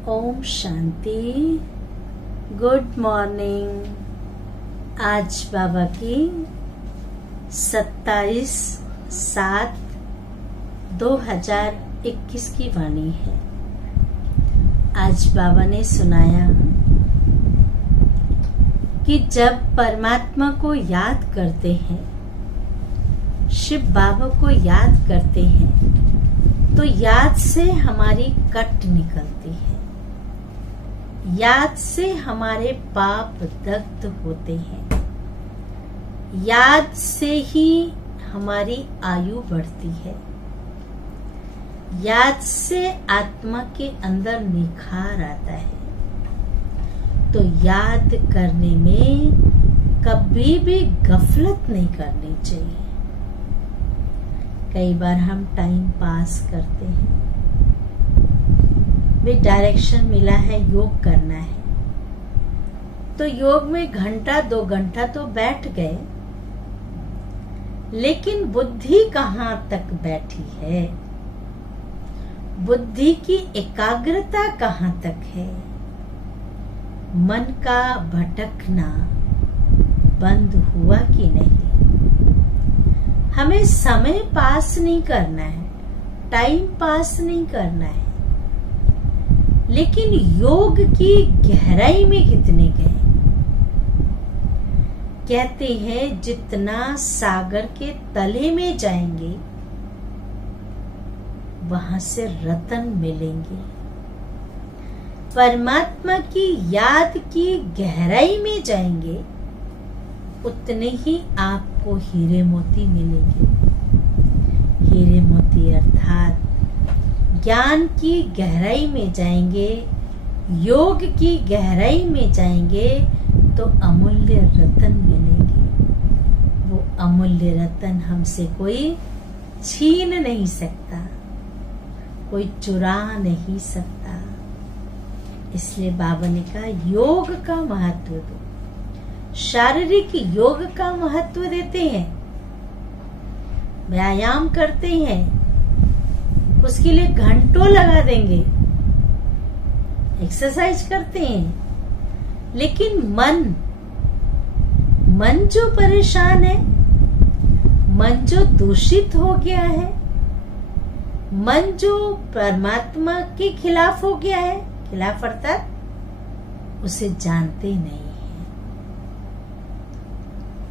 Om Shanti. Good morning. आज बाबा की 27/7/2021 की वाणी है। आज बाबा ने सुनाया कि जब परमात्मा को याद करते हैं, शिव बाबा को याद करते हैं, तो याद से हमारी कट निकलती है, याद से हमारे पाप दग्ध होते हैं, याद से ही हमारी आयु बढ़ती है, याद से आत्मा के अंदर निखार आता है। तो याद करने में कभी भी गफलत नहीं करनी चाहिए। कई बार हम टाइम पास करते हैं, भी डायरेक्शन मिला है, योग करना है, तो योग में घंटा 2 घंटा तो बैठ गए, लेकिन बुद्धि कहाँ तक बैठी है? बुद्धि की एकाग्रता कहाँ तक है? मन का भटकना बंद हुआ कि नहीं? हमें समय पास नहीं करना है, टाइम पास नहीं करना है, लेकिन योग की गहराई में कितने गए? कहते हैं जितना सागर के तले में जाएंगे, वहां से रतन मिलेंगे। परमात्मा की याद की गहराई में जाएंगे, उतने ही आपको हीरे मोती मिलेंगे। हीरे मोती अर्थात ज्ञान की गहराई में जाएंगे, योग की गहराई में जाएंगे, तो अमूल्य रतन मिलेंगे। वो अमूल्य रतन हमसे कोई छीन नहीं सकता, कोई चुरा नहीं सकता। इसलिए बाबा ने कहा योग का महत्व दो। शारीरिक योग का महत्व देते हैं, व्यायाम करते हैं, उसके लिए घंटों लगा देंगे, एक्सरसाइज करते हैं, लेकिन मन जो परेशान है, मन जो दूषित हो गया है, मन जो परमात्मा के खिलाफ हो गया है, खिलाफ अर्थात उसे जानते नहीं है।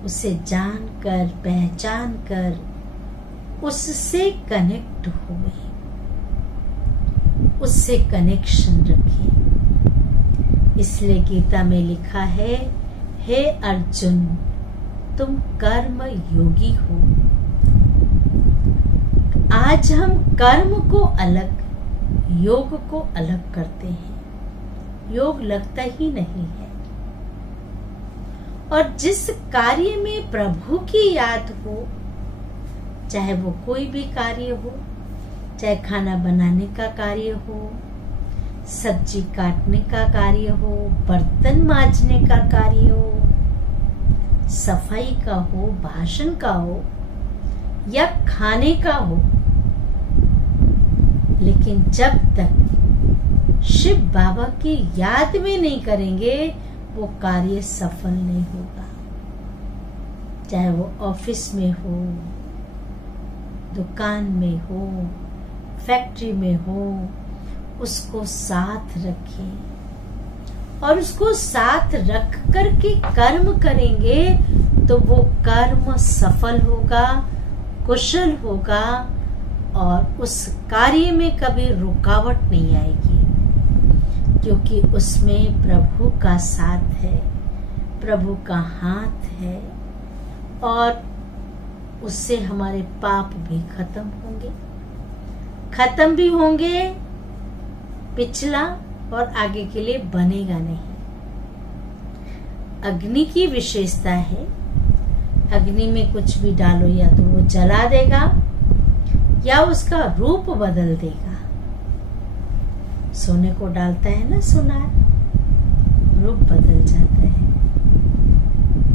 उसे जानकर पहचान कर उससे कनेक्ट हुए, उससे कनेक्शन रखें। इसलिए गीता में लिखा है, हे अर्जुन तुम कर्म योगी हो। आज हम कर्म को अलग, योग को अलग करते हैं। योग लगता ही नहीं है। और जिस कार्य में प्रभु की याद हो, चाहे वो कोई भी कार्य हो, चाहे खाना बनाने का कार्य हो, सब्जी काटने का कार्य हो, बर्तन मांजने का कार्य हो, सफाई का हो, भाषण का हो या खाने का हो, लेकिन जब तक शिव बाबा की याद में नहीं करेंगे, वो कार्य सफल नहीं होगा। चाहे वो ऑफिस में हो, दुकान में हो, फैक्ट्री में हो, उसको साथ रखें और उसको साथ रख करके कर्म करेंगे, तो वो कर्म सफल होगा, कुशल होगा और उस कार्य में कभी रुकावट नहीं आएगी, क्योंकि उसमें प्रभु का साथ है, प्रभु का हाथ है, और उससे हमारे पाप भी खत्म होंगे। खत्म भी होंगे, पिछला और आगे के लिए बनेगा नहीं। अग्नि की विशेषता है, अग्नि में कुछ भी डालो या तो वो जला देगा या उसका रूप बदल देगा। सोने को डालता है ना सुनार, रूप बदल जाता है।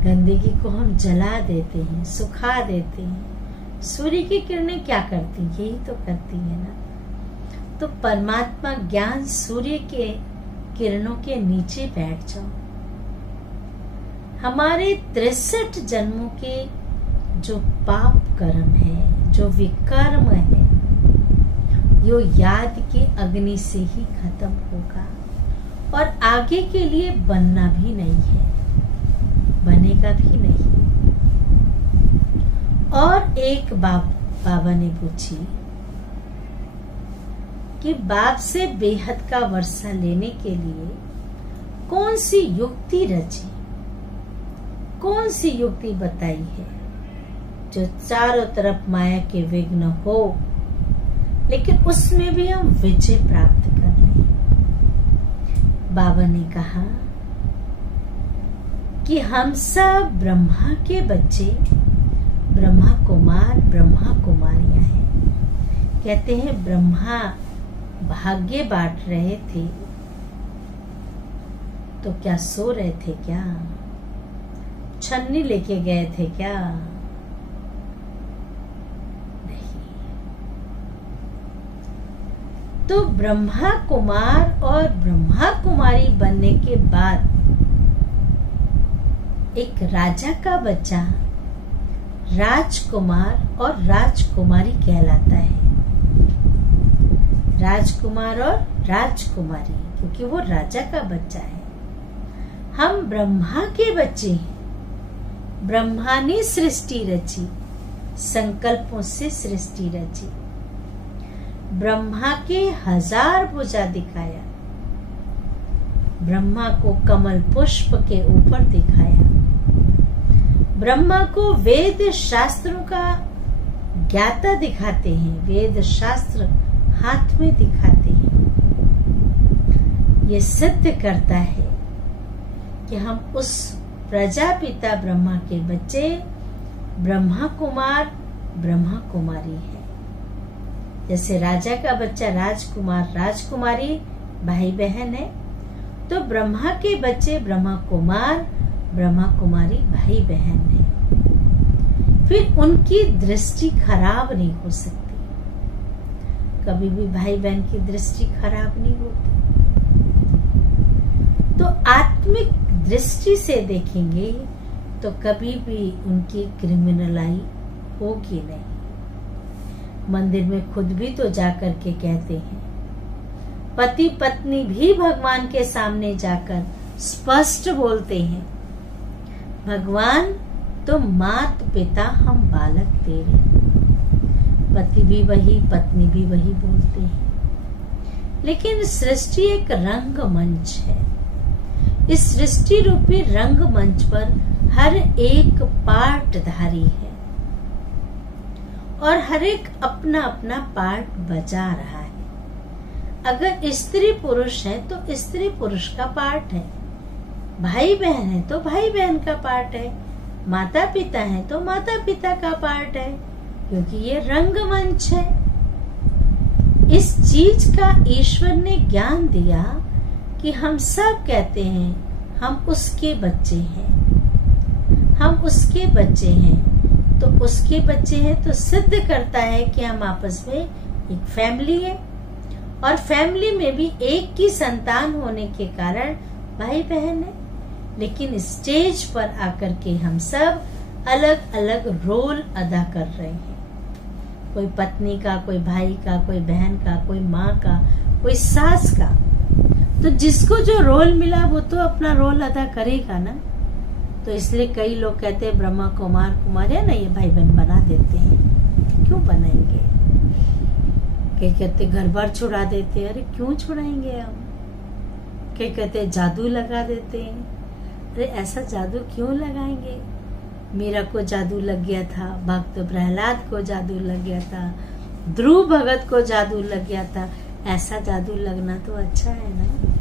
गंदगी को हम जला देते हैं, सुखा देते हैं। सूर्य की किरणें क्या करती, यही तो करती है ना। तो परमात्मा ज्ञान सूर्य के किरणों के नीचे बैठ जाओ। हमारे 63 जन्मों के जो पाप कर्म है, जो विकर्म है, यो याद की अग्नि से ही खत्म होगा और आगे के लिए बनना भी नहीं है, बनेगा भी नहीं। और एक बाबा ने पूछी कि बाप से बेहद का वर्षा लेने के लिए कौन सी युक्ति रची, कौन सी युक्ति बताई है जो चारों तरफ माया के विघ्न हो, लेकिन उसमें भी हम विजय प्राप्त कर लें। बाबा ने कहा कि हम सब ब्रह्मा के बच्चे, ब्रह्मा कुमार, ब्रह्मा कुमारियां हैं। कहते हैं ब्रह्मा भाग्य बांट रहे थे तो क्या सो रहे थे क्या? छन्नी लेके गए थे क्या? नहीं। तो ब्रह्मा कुमार और ब्रह्मा कुमारी बनने के बाद एक राजा का बच्चा राजकुमार और राजकुमारी कहलाता है। राजकुमार और राजकुमारी, क्योंकि वो राजा का बच्चा है। हम ब्रह्मा के बच्चे हैं। ब्रह्मा ने सृष्टि रची, संकल्पों से सृष्टि रची। ब्रह्मा के 1000 भुजा दिखाया, ब्रह्मा को कमल पुष्प के ऊपर दिखाया, ब्रह्मा को वेद शास्त्रों का ज्ञाता दिखाते हैं, वेद शास्त्र हाथ में दिखाते हैं। ये सिद्ध करता है कि हम उस प्रजापिता ब्रह्मा के बच्चे ब्रह्मा कुमार, ब्रह्मा कुमारी है। जैसे राजा का बच्चा राजकुमार, राजकुमारी भाई बहन है, तो ब्रह्मा के बच्चे ब्रह्मा कुमार, ब्रह्मा कुमारी भाई बहन है। फिर उनकी दृष्टि खराब नहीं हो सकती। कभी भी भाई बहन की दृष्टि खराब नहीं होती। तो आत्मिक दृष्टि से देखेंगे तो कभी भी उनकी क्रिमिनलाई होगी नहीं। मंदिर में खुद भी तो जाकर के कहते हैं, पति पत्नी भी भगवान के सामने जाकर स्पष्ट बोलते हैं, भगवान तुम मात पिता हम बालक तेरे। पति भी वही, पत्नी भी वही बोलते हैं। लेकिन सृष्टि एक रंगमंच है। इस सृष्टि रूपी रंगमंच पर हर एक पार्टधारी है और हर एक अपना अपना पार्ट बजा रहा है। अगर स्त्री पुरुष है तो स्त्री पुरुष का पार्ट है, भाई बहन है तो भाई बहन का पार्ट है, माता पिता है तो माता पिता का पार्ट है, क्योंकि ये रंगमंच है। इस चीज का ईश्वर ने ज्ञान दिया कि हम सब कहते हैं हम उसके बच्चे हैं, हम उसके बच्चे हैं। तो उसके बच्चे हैं तो सिद्ध करता है कि हम आपस में एक फैमिली है और फैमिली में भी एक की संतान होने के कारण भाई बहन है। लेकिन स्टेज पर आकर के हम सब अलग अलग रोल अदा कर रहे हैं। कोई पत्नी का, कोई भाई का, कोई बहन का, कोई माँ का, कोई सास का। तो जिसको जो रोल मिला वो तो अपना रोल अदा करेगा ना। तो इसलिए कई लोग कहते हैं ब्रह्मा कुमार कुमारियां ना ये भाई बहन बना देते हैं। क्यों बनाएंगे? कई कहते घर बार छुड़ा देते हैं। अरे क्यों छुड़ाएंगे हम? कई कहते जादू लगा देते हैं। अरे ऐसा जादू क्यों लगाएंगे? मीरा को जादू लग गया था, भक्त प्रहलाद को जादू लग गया था, ध्रुव भगत को जादू लग गया था। ऐसा जादू लगना तो अच्छा है ना।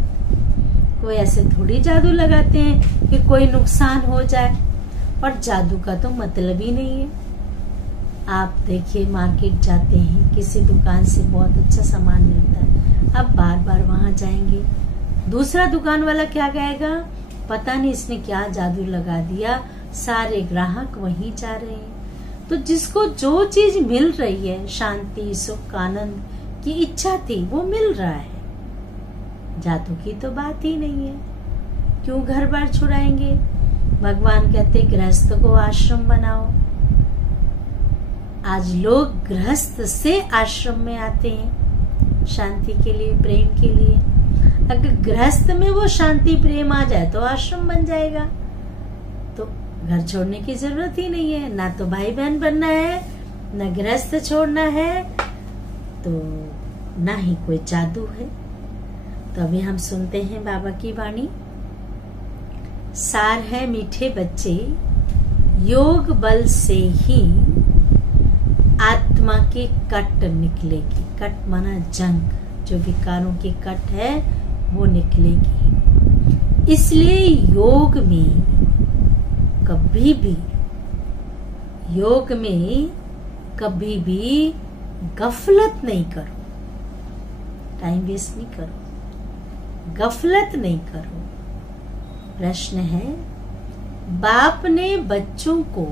कोई ऐसे थोड़ी जादू लगाते हैं कि कोई नुकसान हो जाए, और जादू का तो मतलब ही नहीं है। आप देखिए मार्केट जाते हैं, किसी दुकान से बहुत अच्छा सामान मिलता है, अब बार बार वहां जाएंगे, दूसरा दुकान वाला क्या कहेगा, पता नहीं इसने क्या जादू लगा दिया, सारे ग्राहक वहीं जा रहे हैं। तो जिसको जो चीज मिल रही है, शांति सुख आनंद, की इच्छा थी वो मिल रहा है। जादू की तो बात ही नहीं है, क्यों घर बार छुड़ाएंगे। भगवान कहते गृहस्थ को आश्रम बनाओ। आज लोग गृहस्थ से आश्रम में आते हैं शांति के लिए, प्रेम के लिए। अगर गृहस्थ में वो शांति प्रेम आ जाए तो आश्रम बन जाएगा, तो घर छोड़ने की जरूरत ही नहीं है। ना तो भाई बहन बनना है, ना गृहस्थ छोड़ना है, तो ना ही कोई जादू है। तो अभी हम सुनते हैं बाबा की वाणी। सार है मीठे बच्चे, योग बल से ही आत्मा की कट निकलेगी। कट माना जंग, जो विकारों की कट है वो निकलेगी। इसलिए योग में कभी भी गफलत नहीं करो, टाइम वेस्ट नहीं करो, गफलत नहीं करो। प्रश्न है, बाप ने बच्चों को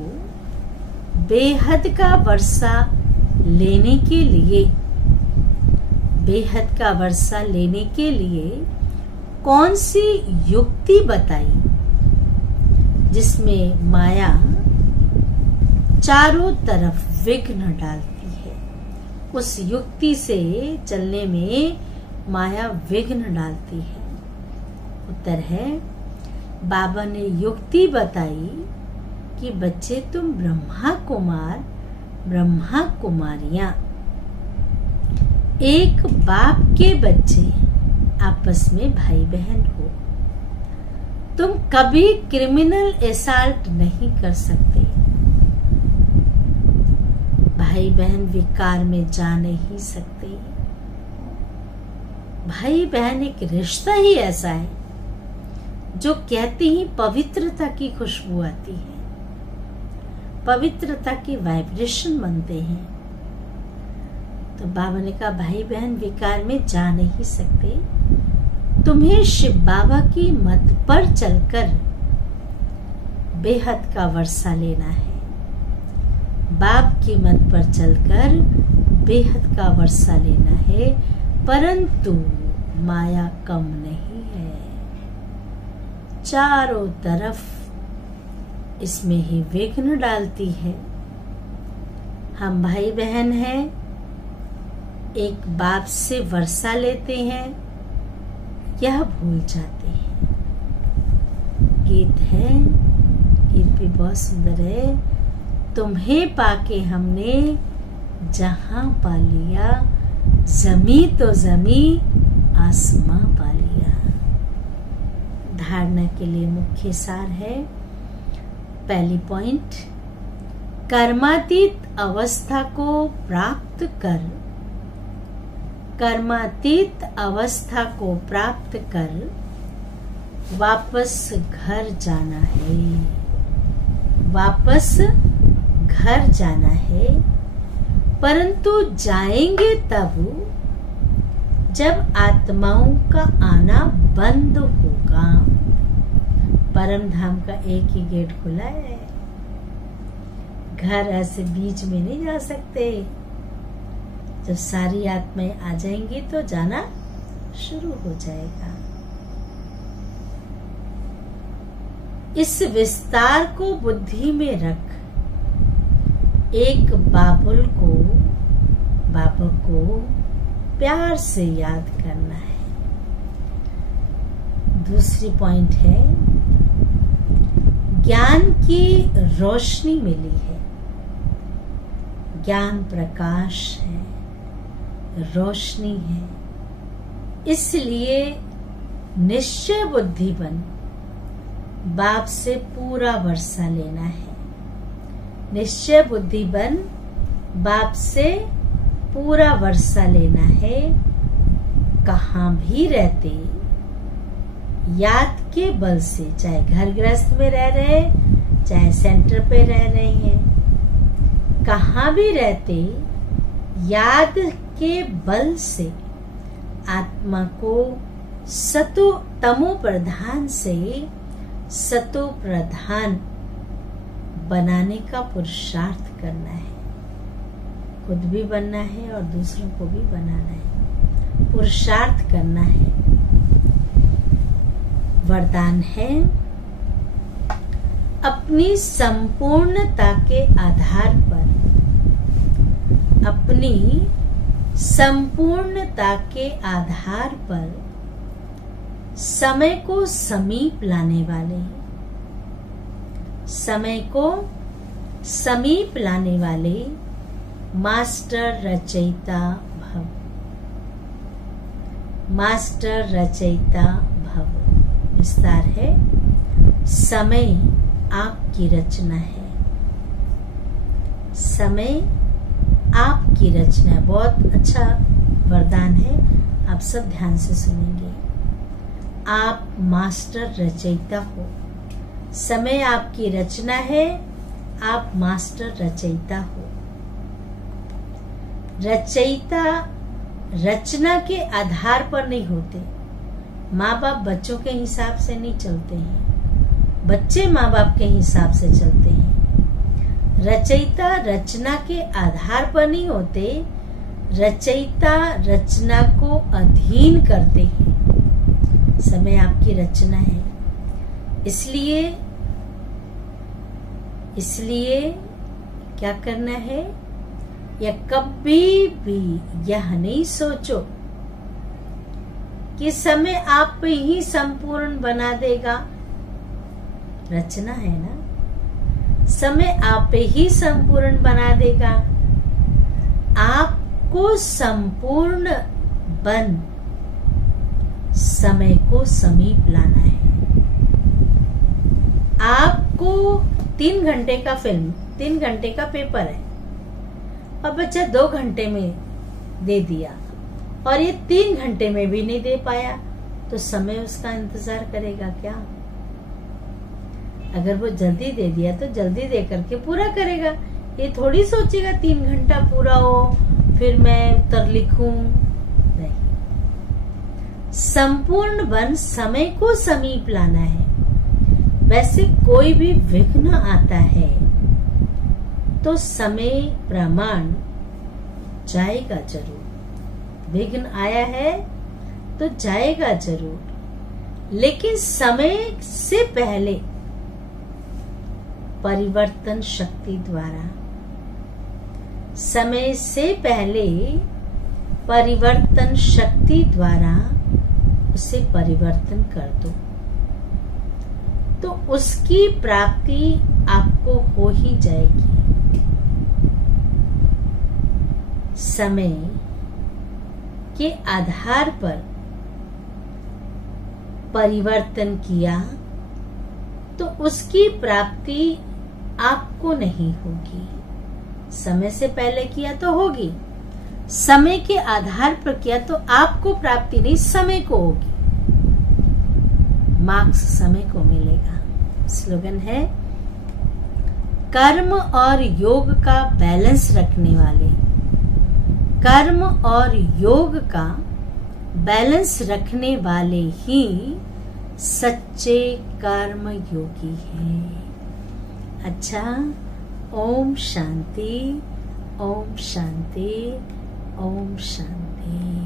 बेहद का वर्षा लेने के लिए कौन सी युक्ति बताई जिसमें माया चारों तरफ विघ्न डालती है। उस युक्ति से चलने में माया विघ्न डालती है। उत्तर है, बाबा ने युक्ति बताई कि बच्चे तुम ब्रह्मा कुमारियां, एक बाप के बच्चे आपस में भाई बहन हो। तुम कभी क्रिमिनल असॉल्ट नहीं कर सकते। भाई बहन विकार में जा नहीं सकते। भाई बहन एक रिश्ता ही ऐसा है जो कहते ही पवित्रता की खुशबू आती है, पवित्रता की वाइब्रेशन बनते हैं। तो बाबा ने कहा भाई बहन विकार में जा नहीं सकते। तुम्हें शिव बाबा की मत पर चलकर बेहद का वर्षा लेना है। बाप की मत पर चलकर बेहद का वर्षा लेना है, परंतु माया कम नहीं है। चारों तरफ इसमें ही विघ्न डालती है। हम भाई बहन हैं, एक बाप से वर्षा लेते हैं, यह भूल जाते हैं। गीत है, गीत भी बहुत सुंदर है। तुम्हें पाके हमने जहां पा लिया, जमी तो जमी आसमां पा लिया। धारणा के लिए मुख्य सार है, पहली पॉइंट, कर्मातीत अवस्था को प्राप्त कर, कर्मातीत अवस्था को प्राप्त कर वापस घर जाना है। वापस घर जाना है, परंतु जाएंगे तब जब आत्माओं का आना बंद होगा। परम धाम का एक ही गेट खुला है, घर ऐसे बीच में नहीं जा सकते। जब सारी आत्माएं आ जाएंगी तो जाना शुरू हो जाएगा। इस विस्तार को बुद्धि में रख, एक बाबा को प्यार से याद करना है। दूसरी पॉइंट है, ज्ञान की रोशनी मिली है, ज्ञान प्रकाश है, रोशनी है, इसलिए निश्चय बुद्धि बन बाप से पूरा वर्षा लेना है। निश्चय बुद्धि बन बाप से पूरा वर्षा लेना है। कहाँ भी रहते याद के बल से, चाहे घर गृहस्थ में रह रहे, चाहे सेंटर पे रह रहे हैं, कहाँ भी रहते याद के बल से आत्मा को सतो तमो प्रधान से सतो प्रधान बनाने का पुरुषार्थ करना है। खुद भी बनना है और दूसरों को भी बनाना है, पुरुषार्थ करना है। वरदान है, अपनी संपूर्णता के आधार पर, अपनी संपूर्णता के आधार पर समय को समीप लाने वाले, समय को समीप लाने वाले मास्टर रचयिता भव, मास्टर रचयिता भव। विस्तार है, समय आपकी रचना है, समय आपकी रचना है। बहुत अच्छा वरदान है, आप सब ध्यान से सुनेंगे। आप मास्टर रचयिता हो, समय आपकी रचना है, आप मास्टर रचयिता हो। रचयिता रचना के आधार पर नहीं होते। माँ बाप बच्चों के हिसाब से नहीं चलते हैं, बच्चे माँ बाप के हिसाब से चलते हैं। रचयिता रचना के आधार पर नहीं होते, रचयिता रचना को अधीन करते हैं। समय आपकी रचना है, इसलिए क्या करना है, या कभी भी यह नहीं सोचो कि समय आप पे ही संपूर्ण बना देगा। रचना है ना, समय आप पे ही संपूर्ण बना देगा। आपको संपूर्ण बन समय को समीप लाना है। आपको 3 घंटे का फिल्म, 3 घंटे का पेपर है और बच्चा 2 घंटे में दे दिया और ये 3 घंटे में भी नहीं दे पाया, तो समय उसका इंतजार करेगा क्या? अगर वो जल्दी दे दिया तो जल्दी दे करके पूरा करेगा। ये थोड़ी सोचेगा 3 घंटा पूरा हो फिर मैं उत्तर लिखूं। नहीं, संपूर्ण बन समय को समीप लाना है। वैसे कोई भी विघ्न आता है तो समय प्रमाण जाएगा जरूर। विघ्न आया है तो जाएगा जरूर, लेकिन समय से पहले परिवर्तन शक्ति द्वारा, समय से पहले परिवर्तन शक्ति द्वारा उसे परिवर्तन कर दो, तो उसकी प्राप्ति आपको हो ही जाएगी। समय के आधार पर परिवर्तन किया तो उसकी प्राप्ति आपको नहीं होगी। समय से पहले किया तो होगी, समय के आधार पर किया तो आपको प्राप्ति नहीं, समय को होगी। मार्क्स समय को मिलेगा। स्लोगन है, कर्म और योग का बैलेंस रखने वाले, कर्म और योग का बैलेंस रखने वाले ही सच्चे कर्म योगी हैं। अच्छा, ओम शांति, ओम शांति, ओम शांति।